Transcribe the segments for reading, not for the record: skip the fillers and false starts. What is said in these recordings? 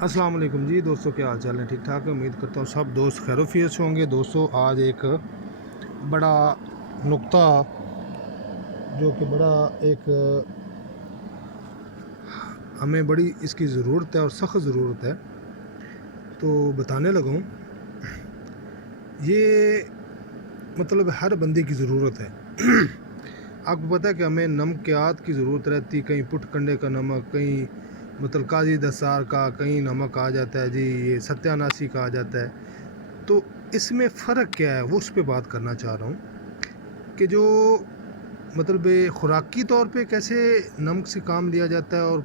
अस्सलाम वालेकुम जी दोस्तों, क्या हाल चाल है? ठीक ठाक है। उम्मीद करता हूँ सब दोस्त खैरियत से होंगे। दोस्तों, आज एक बड़ा नुक्ता जो कि बड़ा एक हमें बड़ी इसकी ज़रूरत है और सख्त ज़रूरत है, तो बताने लगा हूँ। ये मतलब हर बंदे की ज़रूरत है। आपको पता है कि हमें नमकियात की ज़रूरत रहती, कहीं पुट कंडे का नमक, कहीं मतलब काजी दसार का, कहीं नमक आ जाता है जी, ये सत्यानाशी का आ जाता है। तो इसमें फ़र्क क्या है, वो उस पे बात करना चाह रहा हूँ कि जो मतलब खुराकी तौर पे कैसे नमक से काम लिया जाता है और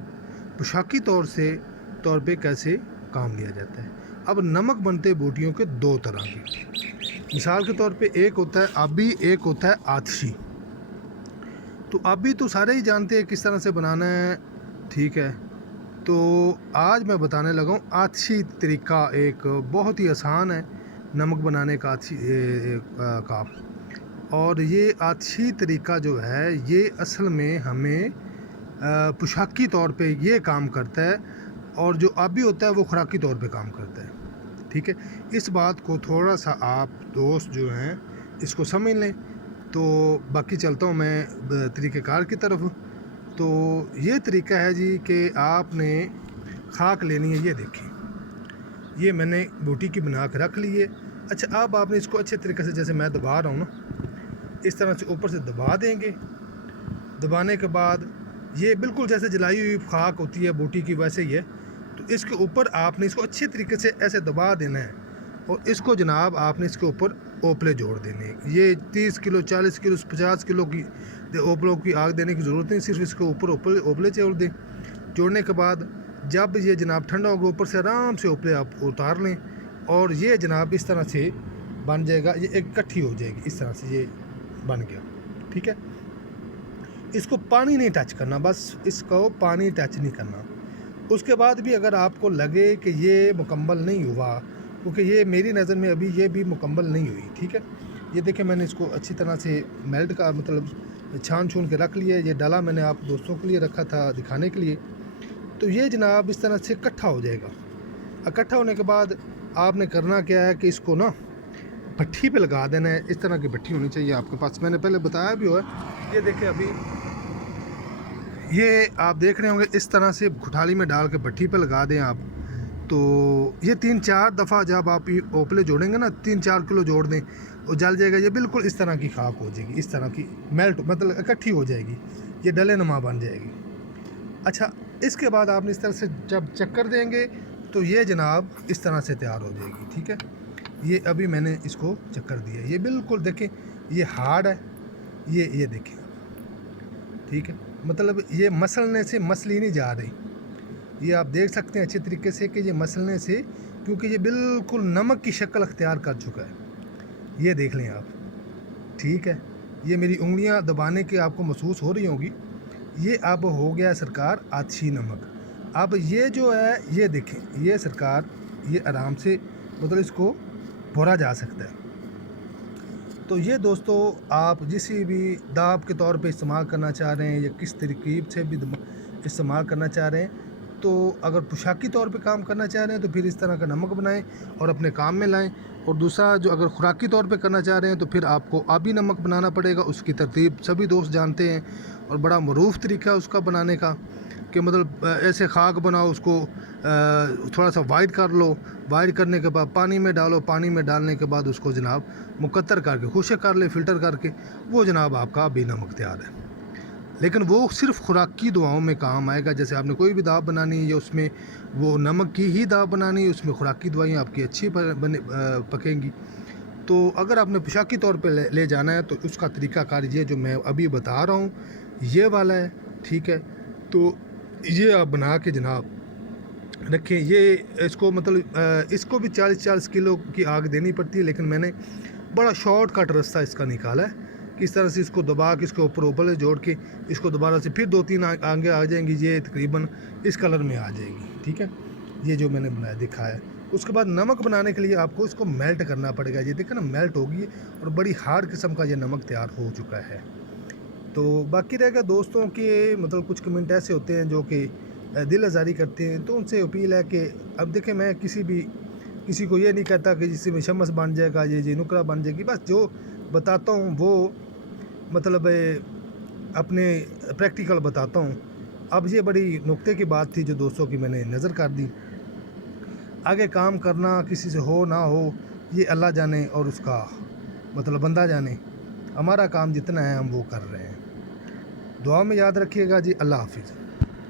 पोशाकी तौर पे कैसे काम लिया जाता है। अब नमक बनते बोटियों के दो तरह के, मिसाल के तौर पे एक होता है आबी, एक होता है आतशी। तो आबी तो सारे ही जानते हैं किस तरह से बनाना है, ठीक है। तो आज मैं बताने लगा हूँ आतशी तरीका, एक बहुत ही आसान है नमक बनाने का आतशी का। और ये आतशी तरीका जो है, ये असल में हमें पोशाकी तौर पे ये काम करता है, और जो आबी होता है वो खुराकी तौर पे काम करता है, ठीक है। इस बात को थोड़ा सा आप दोस्त जो हैं इसको समझ लें। तो बाकी चलता हूँ मैं तरीक़ेकार की तरफ। तो ये तरीका है जी कि आपने खाक लेनी है, ये देखें, ये मैंने बूटी की बना के रख ली है। अच्छा, अब आपने इसको अच्छे तरीके से, जैसे मैं दबा रहा हूँ ना, इस तरह से ऊपर से दबा देंगे। दबाने के बाद ये बिल्कुल जैसे जलाई हुई खाक होती है बूटी की, वैसे ही है। तो इसके ऊपर आपने इसको अच्छे तरीके से ऐसे दबा देना है, और इसको जनाब आपने इसके ऊपर ओपले जोड़ देने हैं। ये 30 किलो, 40 किलो, 50 किलो की ओपलों की आग देने की ज़रूरत नहीं, सिर्फ इसके ऊपर ओपले जोड़ दें। जोड़ने के बाद जब ये जनाब ठंडा होगा, ऊपर से आराम से ओपले आप उतार लें, और ये जनाब इस तरह से बन जाएगा। ये एक इकट्ठी हो जाएगी, इस तरह से ये बन गया, ठीक है। इसको पानी नहीं टच करना, बस इसको पानी टच नहीं करना। उसके बाद भी अगर आपको लगे कि ये मुकम्मल नहीं हुआ, क्योंकि ये मेरी नज़र में अभी ये भी मुकम्मल नहीं हुई, ठीक है। ये देखें, मैंने इसको अच्छी तरह से मेल्ट का मतलब छान छून के रख लिया। ये डाला मैंने आप दोस्तों के लिए रखा था दिखाने के लिए। तो ये जनाब इस तरह से इकट्ठा हो जाएगा। इकट्ठा होने के बाद आपने करना क्या है कि इसको ना भट्ठी पे लगा देना है। इस तरह की भट्ठी होनी चाहिए आपके पास, मैंने पहले बताया भी हुआ है। ये देखें, अभी ये आप देख रहे होंगे, इस तरह से घुटाली में डाल के भट्ठी पे लगा दें आप। तो ये 3-4 दफ़ा जब आप ये ओपले जोड़ेंगे ना, 3-4 किलो जोड़ दें, और जल जाएगा। ये बिल्कुल इस तरह की खाक हो जाएगी, इस तरह की मेल्ट मतलब इकट्ठी हो जाएगी, ये डले नुमा बन जाएगी। अच्छा, इसके बाद आपने इस तरह से जब चक्कर देंगे तो ये जनाब इस तरह से तैयार हो जाएगी, ठीक है। ये अभी मैंने इसको चक्कर दिया, ये बिल्कुल देखें, ये हार्ड है, ये देखें, ठीक है। मतलब ये मसलने से मसली नहीं जा रही, ये आप देख सकते हैं अच्छे तरीके से कि ये मसलने से, क्योंकि ये बिल्कुल नमक की शक्ल अख्तियार कर चुका है। ये देख लें आप, ठीक है। ये मेरी उंगलियां दबाने के आपको महसूस हो रही होंगी। ये अब हो गया सरकार आतशी नमक। अब ये जो है, ये देखें, ये सरकार, ये आराम से मतलब इसको भरा जा सकता है। तो ये दोस्तों, आप जिस भी दाब के तौर पे इस्तेमाल करना चाह रहे हैं या किस तरकीब से भी इस्तेमाल करना चाह रहे हैं, तो अगर पोशाकी तौर पे काम करना चाह रहे हैं तो फिर इस तरह का नमक बनाएं और अपने काम में लाएं। और दूसरा, जो अगर खुराकी तौर पे करना चाह रहे हैं तो फिर आपको आबी नमक बनाना पड़ेगा। उसकी तरतीब सभी दोस्त जानते हैं, और बड़ा मरूफ तरीका है उसका बनाने का, कि मतलब ऐसे खाक बनाओ, उसको थोड़ा सा वाइट कर लो। वाइट करने के बाद पानी में डालो, पानी में डालने के बाद उसको जनाब मुकत्तर करके खुश्क कर ले, फ़िल्टर करके, वो जनाब आपका आबी नमक तैयार है। लेकिन वो सिर्फ़ खुराकी दुआओं में काम आएगा। जैसे आपने कोई भी दाव बनानी है या उसमें वो नमक की ही दाव बनानी है, उसमें खुराकी दवाइयाँ आपकी अच्छी पकेंगी। तो अगर आपने पोशाकी तौर पे ले जाना है तो उसका तरीक़ाकार ये जो मैं अभी बता रहा हूँ, ये वाला है, ठीक है। तो ये आप बना के जनाब रखें। ये इसको मतलब इसको भी 40-40 किलो की आग देनी पड़ती है, लेकिन मैंने बड़ा शॉर्टकट रास्ता इसका निकाला है। किस तरह से इसको दबा के इसके ऊपर ओपले जोड़ के इसको दोबारा से फिर 2-3 आगे आ जाएंगी, ये तकरीबन इस कलर में आ जाएगी, ठीक है। ये जो मैंने बनाया दिखाया है। उसके बाद नमक बनाने के लिए आपको इसको मेल्ट करना पड़ेगा। ये देखा ना, मेल्ट होगी और बड़ी हार्ड किस्म का ये नमक तैयार हो चुका है। तो बाकी रहेगा दोस्तों कि मतलब कुछ कमेंट ऐसे होते हैं जो कि دل آزاری کرتے ہیں، تو ان سے اپیل ہے کہ اب دیکھیں میں کسی کو یہ نہیں کہتا کہ جس میں شمس بن جائے گا، یہ نکرہ بن جائے گی، بس جو بتاتا ہوں وہ مطلب اپنے پریکٹیکل بتاتا ہوں۔ اب یہ بڑی نقطے کی بات تھی جو دوستوں کی میں نے نظر کر دی۔ آگے کام کرنا کسی سے ہو نہ ہو یہ اللہ جانے اور اس کا مطلب بندہ جانے، ہمارا کام جتنا ہے ہم وہ کر رہے ہیں۔ دعا میں یاد رکھیے گا جی، اللہ حافظ۔